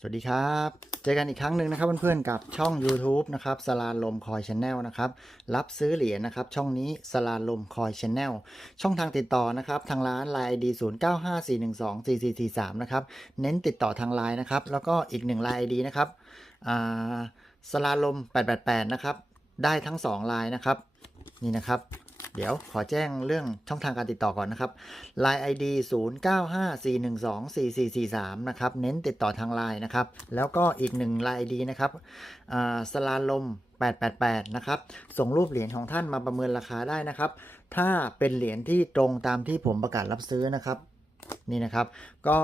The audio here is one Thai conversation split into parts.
สวัสดีครับ เจอกันอีกครั้งหนึ่งนะครับเพื่อนๆกับช่อง YouTube นะครับสลาลมคอยชแนลนะครับรับซื้อเหรียญนะครับช่องนี้สลาลมคอยชแนลช่องทางติดต่อนะครับทางร้าน Line ID 0 9 5 4 1 2 4 4 4 3นะครับเน้นติดต่อทางไลน์นะครับแล้วก็อีกหนึ่ง Line ID นะครับอ่าสลาลม888นะครับได้ทั้ง2 Line นะครับนี่นะครับ เดี๋ยวขอแจ้งเรื่องช่องทางการติดต่อก่อนนะครับ Line ID 0954124443 นะครับ เน้นติดต่อทาง Line นะครับ แล้วก็อีกหนึ่ง Line ID นะครับสลาลม 888 นะครับ ส่งรูปเหรียญของท่านมาประเมินราคาได้นะครับ ถ้าเป็นเหรียญที่ตรงตามที่ผมประกาศรับซื้อนะครับ นี่นะครับ ก็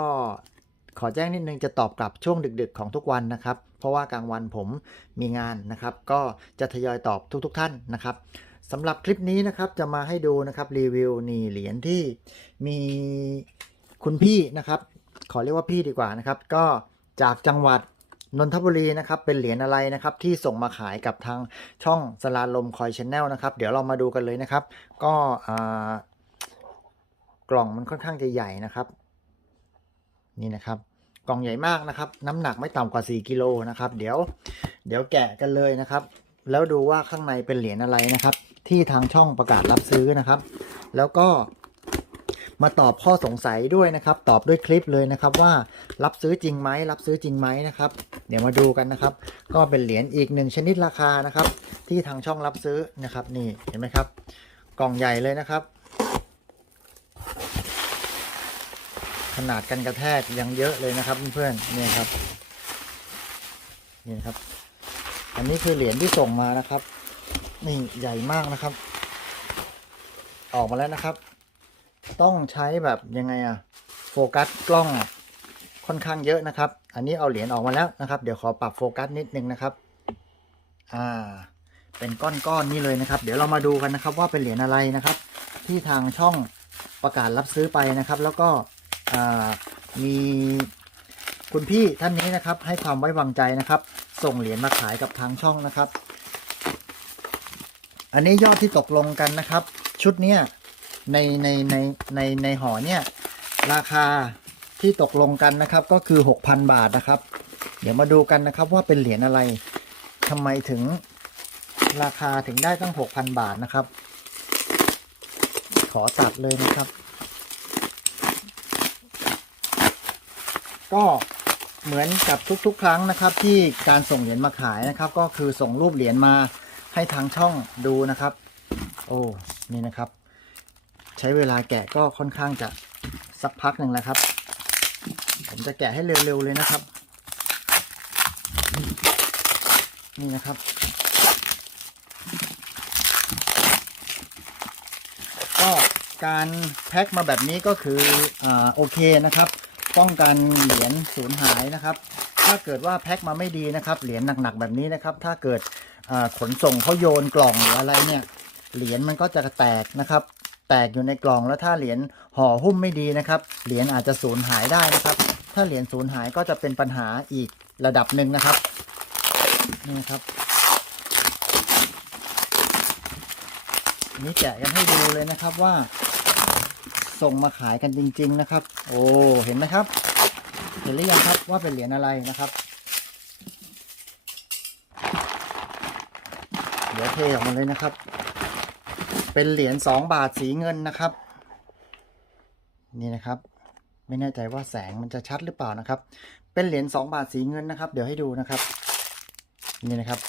ขอแจ้งนิดนึงจะตอบกลับช่วงดึกๆของทุกวันนะครับ เพราะว่ากลางวันผมมีงานนะครับ ก็จะทยอยตอบทุกๆท่านนะครับ สำหรับคลิปนี้นะครับจะมาให้ดูนะครับรีวิวนี่เหรียญที่มีคุณพี่นะครับ ขอเรียกว่าพี่ดีกว่านะครับ ก็จากจังหวัดนนทบุรีนะครับเป็นเหรียญอะไรนะครับที่ส่งมาขายกับทางช่องสลาลมคอยชแนลนะครับ เดี๋ยวเรามาดูกันเลยนะครับ ก็กล่องมันค่อนข้างจะใหญ่นะครับ นี่นะครับ กล่องใหญ่มากนะครับ น้ำหนักไม่ต่ำกว่า 4กิโลนะครับ เดี๋ยว เดี๋ยวแกะกันเลยนะครับ แล้วดูว่าข้างในเป็นเหรียญอะไรนะครับ ที่ทางช่องประกาศรับซื้อนะครับ แล้วก็มาตอบข้อสงสัยด้วยนะครับ ตอบด้วยคลิปเลยนะครับว่ารับซื้อจริงไหมรับซื้อจริงไหมนะครับ เดี๋ยวมาดูกันนะครับ ก็เป็นเหรียญอีกหนึ่งชนิดราคานะครับ ที่ทางช่องรับซื้อนะครับนี่เห็นไหมครับ กล่องใหญ่เลยนะครับ ขนาดกันกระแทกยังเยอะเลยนะครับเพื่อนๆนี่ครับนี่ครับ อันนี้คือเหรียญที่ส่งมานะครับ นี่ใหญ่มากนะครับ ออกมาแล้วนะครับ ต้องใช้แบบยังไงอะโฟกัสกล้องค่อนข้างเยอะนะครับ อันนี้เอาเหรียญออกมาแล้วนะครับ เดี๋ยวขอปรับโฟกัสนิดนึงนะครับ อ่า เป็นก้อนๆนนี่เลยนะครับ เดี๋ยวเรามาดูกันนะครับ ว่าเป็นเหรียญอะไรนะครับ ที่ทางช่องประกาศรับซื้อไปนะครับ แล้วก็มีคุณพี่ท่านนี้นะครับ ให้ความไว้วางใจนะครับ ส่งเหรียญมาขายกับทางช่องนะครับ อันนี้ยอดที่ตกลงกันนะครับ ชุดเนี้ยในในในในในห่อเนี่ยราคาที่ตกลงกันนะครับก็คือ 6,000 บาทนะครับ เดี๋ยวมาดูกันนะครับว่าเป็นเหรียญอะไรทำไมถึงราคาถึงได้ตั้ง 6,000 บาทนะครับ ขอตัดเลยนะครับ ก็เหมือนกับทุกๆ ครั้งนะครับ ที่การส่งเหรียญมาขายนะครับ ก็คือส่งรูปเหรียญมา ให้ทางช่องดูนะครับ โอ้นี่นะครับ ใช้เวลาแกะก็ค่อนข้างจะสักพักหนึ่งแล้วครับ ผมจะแกะให้เร็วๆเลยนะครับ นี่นะครับก็การแพ็คมาแบบนี้ก็คืออ่าโอเคนะครับ ป้องกันเหรียญสูญหายนะครับ ถ้าเกิดว่าแพ็คมาไม่ดีนะครับ เหรียญหนักๆแบบนี้นะครับ ถ้าเกิด ขนส่งเขาโยนกล่องหรืออะไรเนี่ยเหรียญมันก็จะแตกนะครับ แตกอยู่ในกล่องแล้วถ้าเหรียญห่อหุ้มไม่ดีนะครับ เหรียญอาจจะสูญหายได้นะครับ ถ้าเหรียญสูญหายก็จะเป็นปัญหาอีกระดับหนึ่งนะครับนี่นะครับนี่แกะกันให้ดูเลยนะครับว่า ส่งมาขายกันจริง ๆ นะครับ โอ้เห็นไหมครับ เห็นหรือยังครับว่าเป็นเหรียญอะไรนะครับ ดี๋ยวเทออกมาเลยนะครับ เป็นเหรียญสองบาทสีเงินนะครับ นี่นะครับ ไม่แน่ใจว่าแสงมันจะชัดหรือเปล่านะครับ เป็นเหรียญสองบาทสีเงินนะครับ เดี๋ยวให้ดูนะครับ นี่นะครับ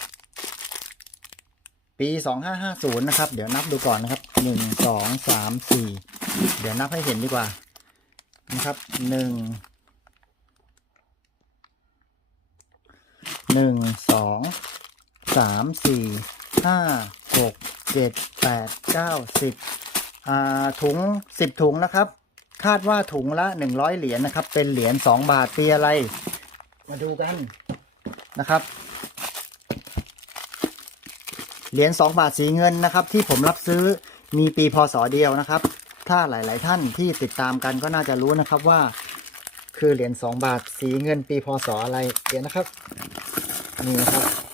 ปี2550นย์นะครับ เดี๋ยวนับดูก่อนนะครับ1 2 3 4เดี๋ยวนับให้เห็นดีกว่านะครับ1 1 2 3 4 5 6 7 8 9 10 อ่าถุง10ถุงนะครับ คาดว่าถุงละ100เหรียญนะครับ เป็นเหรียญ2บาทปีอะไร มาดูกันนะครับเหรียญ2บาทสีเงินนะครับ ที่ผมรับซื้อมีปีพศเดียวนะครับ ถ้าหลาย ๆ ท่านที่ติดตามกันก็น่าจะรู้นะครับว่า คือเหรียญ2บาทสีเงินปีพศอะไรเดี๋ยวนะครับนี่นะครับ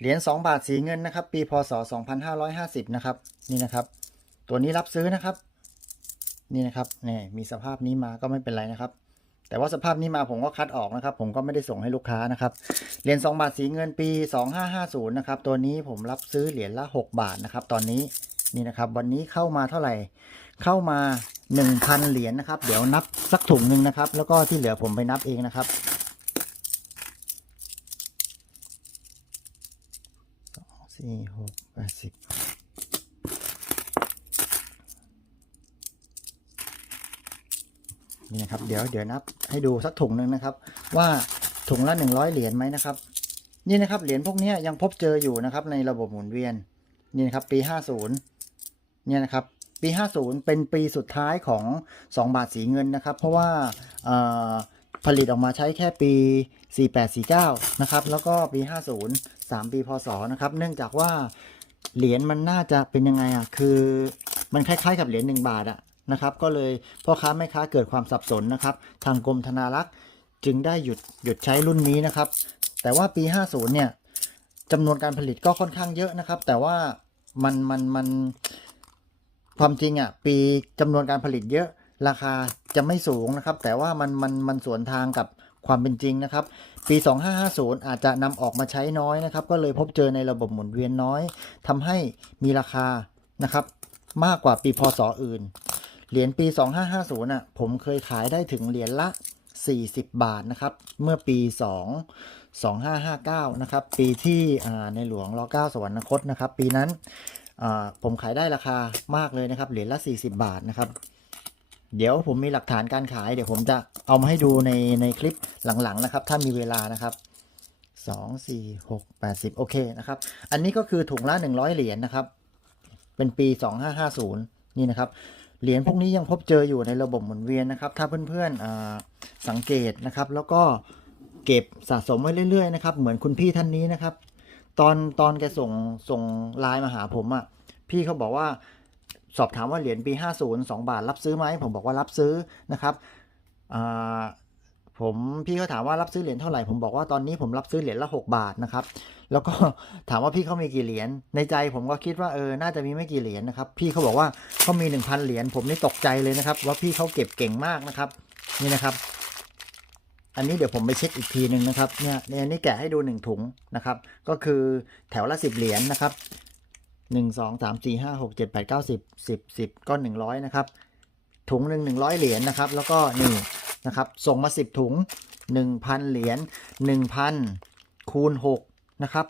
เหรียญ2บาทสีเงินนะครับ ปีพศ 2550 นะครับ นี่นะครับ ตัวนี้รับซื้อนะครับ นี่นะครับนี่มีสภาพนี้มาก็ไม่เป็นไรนะครับ แต่ว่าสภาพนี้มาผมก็คัดออกนะครับ ผมก็ไม่ได้ส่งให้ลูกค้านะครับ เหรียญ2บาทสีเงินปี 2550 นะครับ ตัวนี้ผมรับซื้อเหรียญละ 6 บาทนะครับ ตอนนี้นี่นะครับ วันนี้เข้ามาเท่าไหร่ เข้ามา 1,000 เหรียญนะครับ เดี๋ยวนับสักถุงหนึ่งนะครับ แล้วก็ที่เหลือผมไปนับเองนะครับ สี่หกแปดสิบนี่นะครับเดี๋ยวเดี๋ยวนับให้ดูสักถุงหนึ่งนะครับ ว่าถุงละหนึ่งร้อยเหรียญไหมนะครับ นี่นะครับเหรียญพวกนี้ยังพบเจออยู่นะครับ ในระบบหมุนเวียนนี่นะครับปีห้าศูนย์เนี่ยนะครับปีห้าศูนย์เป็นปีสุดท้ายของสองบาทสีเงินนะครับ เพราะว่าผลิตออกมาใช้แค่ปี 4849 นะครับ แล้วก็ปี 50 3 ปีพศนะครับ เนื่องจากว่าเหรียญมันน่าจะเป็นยังไงอะคือมันคล้ายๆ กับเหรียญ1บาทอะนะครับ ก็เลยพ่อค้าแม่ค้าเกิดความสับสนนะครับ ทางกรมธนารักษ์จึงได้หยุดหยุดใช้รุ่นนี้นะครับ แต่ว่าปี 50 เนี่ยจำนวนการผลิตก็ค่อนข้างเยอะนะครับ แต่ว่ามันมันมันความจริงอะปีจำนวนการผลิตเยอะราคาจะไม่สูงนะครับ แต่ว่ามันมันมันสวนทางกับความเป็นจริงนะครับ ปี 2550 อาจจะนำออกมาใช้น้อยนะครับ ก็เลยพบเจอในระบบหมุนเวียนน้อยทำให้มีราคานะครับ มากกว่าปีพศอื่น เหรียญปี 2550น่ะผมเคยขายได้ถึงเหรียญละ 40 บาทนะครับ เมื่อปี 2 2559 นะครับ ปีที่ในหลวงร9สวรรคตนะครับ ปีนั้นผมขายได้ราคามากเลยนะครับ เหรียญละ 40 บาทนะครับ เดี๋ยวผมมีหลักฐานการขาย เดี๋ยวผมจะเอามาให้ดูในในคลิปหลังๆนะครับ ถ้ามีเวลานะครับ2 4 6 8 0โอเคนะครับ อันนี้ก็คือถุงละ100เหรียญนะครับ เป็นปี2550นี่นะครับ เหรียญพวกนี้ยังพบเจออยู่ในระบบหมุนเวียนนะครับ ถ้าเพื่อนๆสังเกตนะครับ แล้วก็เก็บสะสมไว้เรื่อยๆนะครับ เหมือนคุณพี่ท่านนี้นะครับ ตอนตอนแกส่งส่งไลน์มาหาผมอะ่ะพี่เขาบอกว่า สอบถามว่าเหรียญปี 50 2 บาทรับซื้อไหมผมบอกว่ารับซื้อนะครับผมพี่เขาถามว่ารับซื้อเหรียญเท่าไหร่ผมบอกว่าตอนนี้ผมรับซื้อเหรียญละ 6 บาทนะครับ แล้วก็ถามว่าพี่เขามีกี่เหรียญในใจผมก็คิดว่าเออน่าจะมีไม่กี่เหรียญนะครับ พี่เขาบอกว่าเขามี 1,000 เหรียญผมนี่ตกใจเลยนะครับ ว่าพี่เขาเก็บเก่งมากนะครับนี่นะครับ อันนี้เดี๋ยวผมไปเช็คอีกทีหนึ่งนะครับเนี่ยเนี่ยนี่แกะให้ดูหนึ่งถุงนะครับ ก็คือแถวละสิบเหรียญนะครับ หนึ่งสองสามสี่ห้าหกเจ็ดแปดเก้าสิบสิบสิบก็หนึ่งร้อยนะครับ ถุงหนึ่งหนึ่งร้อยเหรียญนะครับ แล้วก็นี่นะครับ ส่งมาสิบถุงหนึ่งพันเหรียญหนึ่งพันคูณหกนะครับ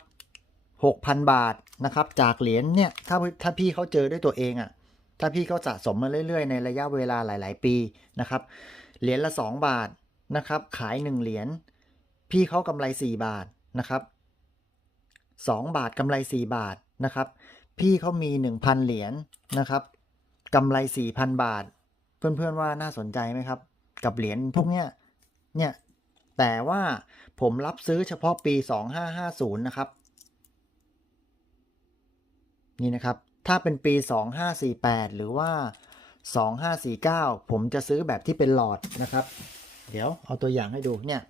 หกพันบาทนะครับ จากเหรียญเนี่ย ถ้าถ้าพี่เขาเจอด้วยตัวเองอะ่ะ ถ้าพี่เขาสะสมมาเรื่อยๆ ในระยะเวลาหลาย ๆ ปีนะครับ เหรียญละสองบาทนะครับ ขายหนึ่งเหรียญ พี่เขากำไรสี่บาทนะครับสองบาทกำไรสี่บาทนะครับ พี่เขามีหนึ่งพันเหรียญนะครับกำไรสี่พันบาท เพื่อนๆว่าน่าสนใจไหมครับ กับเหรียญพวกเนี้ยเนี่ยแต่ว่าผมรับซื้อเฉพาะปี 2550 นะครับ นี่นะครับ ถ้าเป็นปี 2548 หรือว่า 2549 ผมจะซื้อแบบที่เป็นหลอดนะครับ เดี๋ยวเอาตัวอย่างให้ดูเนี่ย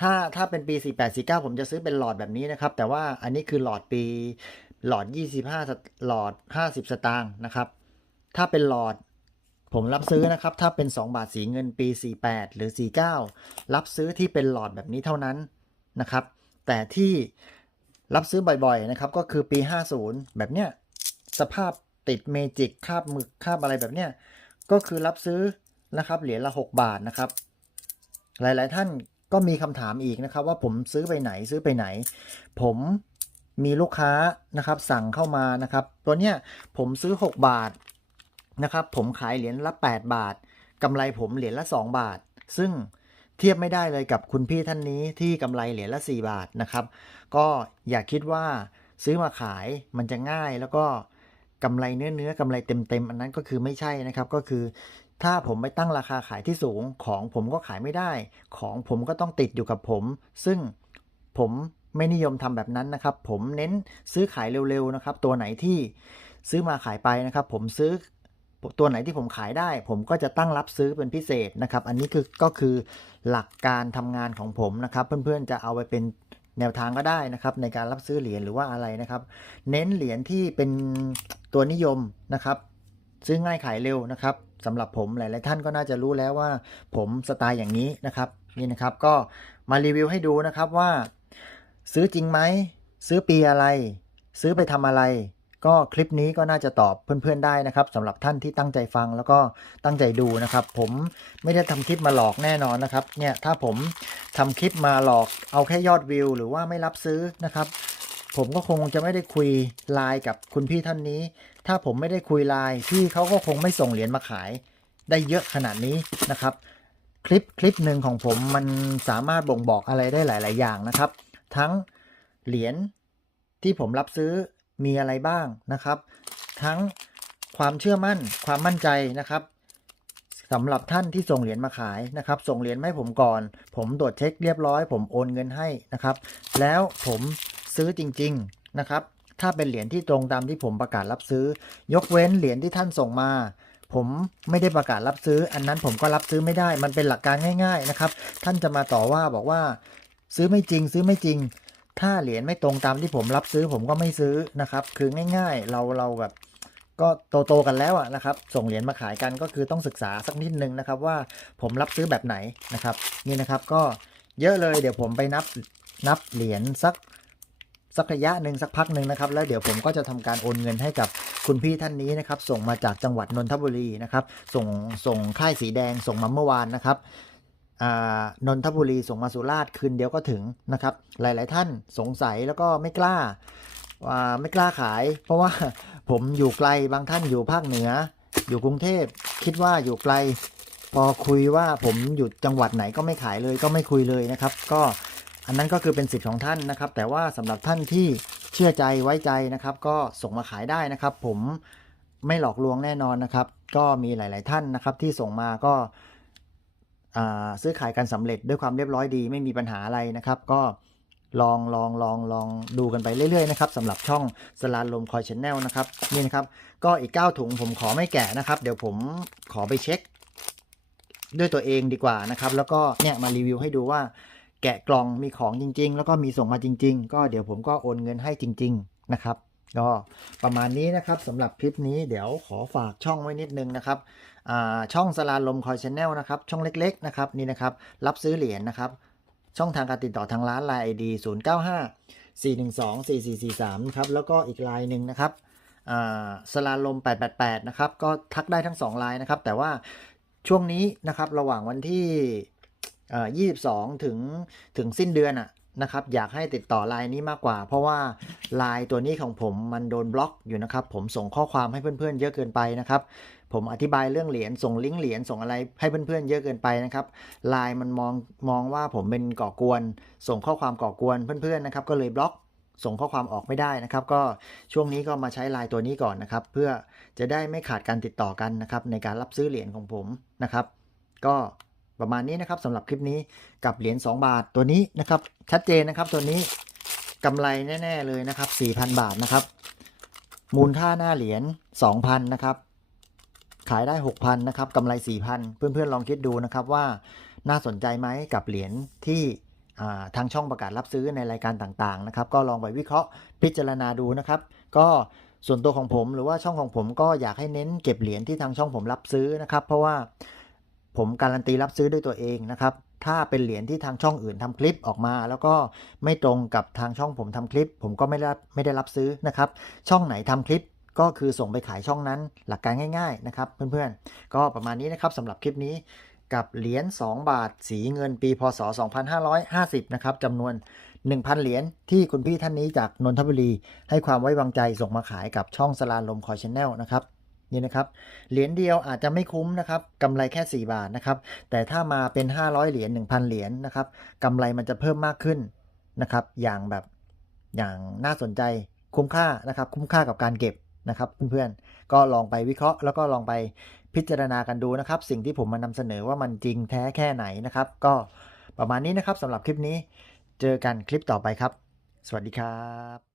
ถ้าถ้าเป็นปี 4849 ผมจะซื้อเป็นหลอดแบบนี้นะครับ แต่ว่าอันนี้คือหลอดปี หลอด 25สตหลอด 50 สตางค์นะครับ ถ้าเป็นหลอดผมรับซื้อนะครับ ถ้าเป็น 2 บาทสีเงินปี 48 หรือ 49 รับซื้อที่เป็นหลอดแบบนี้เท่านั้นนะครับ แต่ที่รับซื้อบ่อยๆนะครับ ก็คือปี 50 แบบเนี้ยสภาพติดเมจิกคาบหมึกคาบอะไรแบบเนี้ยก็คือรับซื้อนะครับ เหรียญละ 6 บาทนะครับ หลายๆท่านก็มีคำถามอีกนะครับ ว่าผมซื้อไปไหนซื้อไปไหน ผม มีลูกค้านะครับสั่งเข้ามานะครับ ตัวเนี้ยผมซื้อ 6 บาทนะครับผมขายเหรียญละ 8 บาทกำไรผมเหรียญละ 2 บาท ซึ่งเทียบไม่ได้เลยกับคุณพี่ท่านนี้ที่กำไรเหรียญละ 4 บาทนะครับ ก็อย่าคิดว่าซื้อมาขายมันจะง่ายแล้วก็กำไรเนื้อเนื้อกำไรเต็มเต็มๆอันนั้นก็คือไม่ใช่นะครับก็คือ ถ้าผมไปตั้งราคาขายที่สูงของผมก็ขายไม่ได้ ของผมก็ต้องติดอยู่กับผม ซึ่งผม ไม่นิยมทำแบบนั้นนะครับ ผมเน้นซื้อขายเร็วๆนะครับ ตัวไหนที่ซื้อมาขายไปนะครับ ผมซื้อตัวไหนที่ผมขายได้ ผมก็จะตั้งรับซื้อเป็นพิเศษนะครับ อันนี้คือก็คือหลักการทำงานของผมนะครับ เพื่อนๆจะเอาไปเป็นแนวทางก็ได้นะครับในการรับซื้อเหรียญหรือว่าอะไรนะครับ เน้นเหรียญที่เป็นตัวนิยมนะครับ ซื้อง่ายขายเร็วนะครับสำหรับผมหลายๆท่านก็น่าจะรู้แล้วว่า ผมสไตล์อย่างนี้นะครับนี่นะครับก็มารีวิวให้ดูนะครับว่า ซื้อจริงไหม ซื้อปีอะไร ซื้อไปทำอะไร ก็คลิปนี้ก็น่าจะตอบเพื่อนๆได้นะครับสำหรับท่านที่ตั้งใจฟังแล้วก็ตั้งใจดูนะครับ ผมไม่ได้ทำคลิปมาหลอกแน่นอนนะครับ เนี่ยถ้าผมทำคลิปมาหลอกเอาแค่ยอดวิว หรือว่าไม่รับซื้อนะครับ ผมก็คงจะไม่ได้คุยไลน์กับคุณพี่ท่านนี้ ถ้าผมไม่ได้คุยไลน์พี่เขาก็คงไม่ส่งเหรียญมาขาย ได้เยอะขนาดนี้นะครับ คลิปคลิปหนึ่งของผมมันสามารถบ่งบอกอะไรได้หลาย ๆ อย่างนะครับ ทั้งเหรียญที่ผมรับซื้อมีอะไรบ้างนะครับ ทั้งความเชื่อมั่นความมั่นใจนะครับสำหรับท่านที่ส่งเหรียญมาขายนะครับ ส่งเหรียญให้ผมก่อน ผมตรวจเช็คเรียบร้อย ผมโอนเงินให้นะครับ แล้วผมซื้อจริง ๆนะครับ ถ้าเป็นเหรียญที่ตรงตามที่ผมประกาศรับซื้อ ยกเว้นเหรียญที่ท่านส่งมา ผมไม่ได้ประกาศรับซื้อ อันนั้นผมก็รับซื้อไม่ได้ มันเป็นหลักการง่าย ๆนะครับ ท่านจะมาต่อว่าบอกว่า ซื้อไม่จริง ซื้อไม่จริง ถ้าเหรียญไม่ตรงตามที่ผมรับซื้อผมก็ไม่ซื้อนะครับ คือง่าย ๆ เราเราแบบก็โตๆกันแล้วอะนะครับ ส่งเหรียญมาขายกันก็คือต้องศึกษาสักนิดนึงนะครับ ว่าผมรับซื้อแบบไหนนะครับ นี่นะครับก็เยอะเลยเดี๋ยวผมไปนับนับเหรียญสักสักระยะหนึ่งสักพักหนึ่งนะครับ แล้วเดี๋ยวผมก็จะทำการโอนเงินให้กับคุณพี่ท่านนี้นะครับ ส่งมาจากจังหวัดนนทบุรีนะครับ ส่งส่งค่ายสีแดงส่งมาเมื่อวานนะครับ นนทบุรีส่งมาสุราษฎร์คืนเดียวก็ถึงนะครับ หลาย ๆ ท่านสงสัยแล้วก็ไม่กล้าว่าไม่กล้าขาย เพราะว่าผมอยู่ไกลบางท่านอยู่ภาคเหนือ อยู่กรุงเทพคิดว่าอยู่ไกล พอคุยว่าผมอยู่จังหวัดไหนก็ไม่ขายเลยก็ไม่คุยเลยนะครับ ก็อันนั้นก็คือเป็นสิทธิ์ของท่านนะครับ แต่ว่าสำหรับท่านที่เชื่อใจไว้ใจนะครับ ก็ส่งมาขายได้นะครับ ผมไม่หลอกลวงแน่นอนนะครับ ก็มีหลาย ๆ ท่านนะครับ ที่ส่งมาก็ ซื้อขายกันสำเร็จด้วยความเรียบร้อยดีไม่มีปัญหาอะไรนะครับ ก็ลองลองลองลองดูกันไปเรื่อยๆนะครับสำหรับช่องสลานลมคอยชแนลนะครับนี่นะครับก็อีก 9 ถุงผมขอไม่แกะนะครับ เดี๋ยวผมขอไปเช็ค ด้วยตัวเองดีกว่านะครับ แล้วก็เนี่ยมารีวิวให้ดูว่า แกะกล่องมีของจริง ๆ แล้วก็มีส่งมาจริง ๆ ก็เดี๋ยวผมก็โอนเงินให้จริง ๆ นะครับ ก็ประมาณนี้นะครับสำหรับคลิปนี้เดี๋ยวขอฝากช่องไว้นิดนึงนะครับช่องสลาลมคอยชแนลนะครับ ช่องเล็กๆนะครับนี่นะครับ รับซื้อเหรียญนะครับ ช่องทางการติดต่อทางร้าน Line ID 0 9 5 4 1 2 4 4 4 3ครับแล้วก็อีกไลน์หนึ่งนะครับสลาลม888นะครับ ก็ทักได้ทั้ง2ไลน์นะครับ แต่ว่าช่วงนี้นะครับระหว่างวันที่เอ่อ22ถึงถึงสิ้นเดือนอะ นะครับอยากให้ติดต่อไลน์นี้มากกว่า เพราะว่าไลน์ตัวนี้ของผมมันโดนบล็อกอยู่นะครับ ผมส่งข้อความให้เพื่อนๆ เยอะเกินไปนะครับ ผมอธิบายเรื่องเหรียญส่งลิงก์เหรียญส่งอะไรให้เพื่อนๆ เยอะเกินไปนะครับไลน์มันมองมองว่าผมเป็นก่อกวน ส่งข้อความก่อกวนเพื่อนๆนะครับ ก็เลยบล็อกส่งข้อความออกไม่ได้นะครับ ก็ช่วงนี้ก็มาใช้ไลน์ตัวนี้ก่อนนะครับ เพื่อจะได้ไม่ขาดการติดต่อกันนะครับในการรับซื้อเหรียญของผมนะครับ ก็ ประมาณนี้นะครับสำหรับคลิปนี้กับเหรียญ2 บาทตัวนี้นะครับ ชัดเจนนะครับตัวนี้กำไรแน่ ๆ เลยนะครับ 4,000 บาทนะครับ มูลค่าหน้าเหรียญ2,000นะครับขายได้ 6,000นะครับกำไร 4,000 เพื่อนๆลองคิดดูนะครับว่าน่าสนใจไหมกับเหรียญที่ทางช่องประกาศรับซื้อในรายการต่างๆนะครับ ก็ลองไปวิเคราะห์พิจารณาดูนะครับ ก็ส่วนตัวของผมหรือว่าช่องของผมก็อยากให้เน้นเก็บเหรียญที่ทางช่องผมรับซื้อนะครับ เพราะว่า ผมการันตีรับซื้อด้วยตัวเองนะครับ ถ้าเป็นเหรียญที่ทางช่องอื่นทำคลิปออกมา แล้วก็ไม่ตรงกับทางช่องผมทำคลิป ผมก็ไม่ได้ไม่ได้รับซื้อนะครับ ช่องไหนทำคลิปก็คือส่งไปขายช่องนั้นหลักการง่าย ๆ นะครับ เพื่อนๆ ก็ประมาณนี้นะครับสำหรับคลิปนี้กับเหรียญ2บาท สีเงินปีพศ 2550 นะครับจำนวน 1,000 เหรียญที่คุณพี่ท่านนี้จากนนทบุรี ให้ความไว้วางใจส่งมาขายกับช่องสลาลมคอยชแนลนะครับ นี่นะครับเหรียญเดียวอาจจะไม่คุ้มนะครับกำไรแค่ 4 บาทนะครับแต่ถ้ามาเป็น 500 เหรียญ1,000 เหรียญนะครับกำไรมันจะเพิ่มมากขึ้นนะครับอย่างแบบอย่างน่าสนใจคุ้มค่านะครับคุ้มค่ากับการเก็บนะครับเพื่อนๆก็ลองไปวิเคราะห์ แล้วก็ลองไปพิจารณากันดูนะครับ สิ่งที่ผมมานำเสนอว่ามันจริงแท้แค่ไหนนะครับ ก็ประมาณนี้นะครับสำหรับคลิปนี้ เจอกันคลิปต่อไปครับ สวัสดีครับ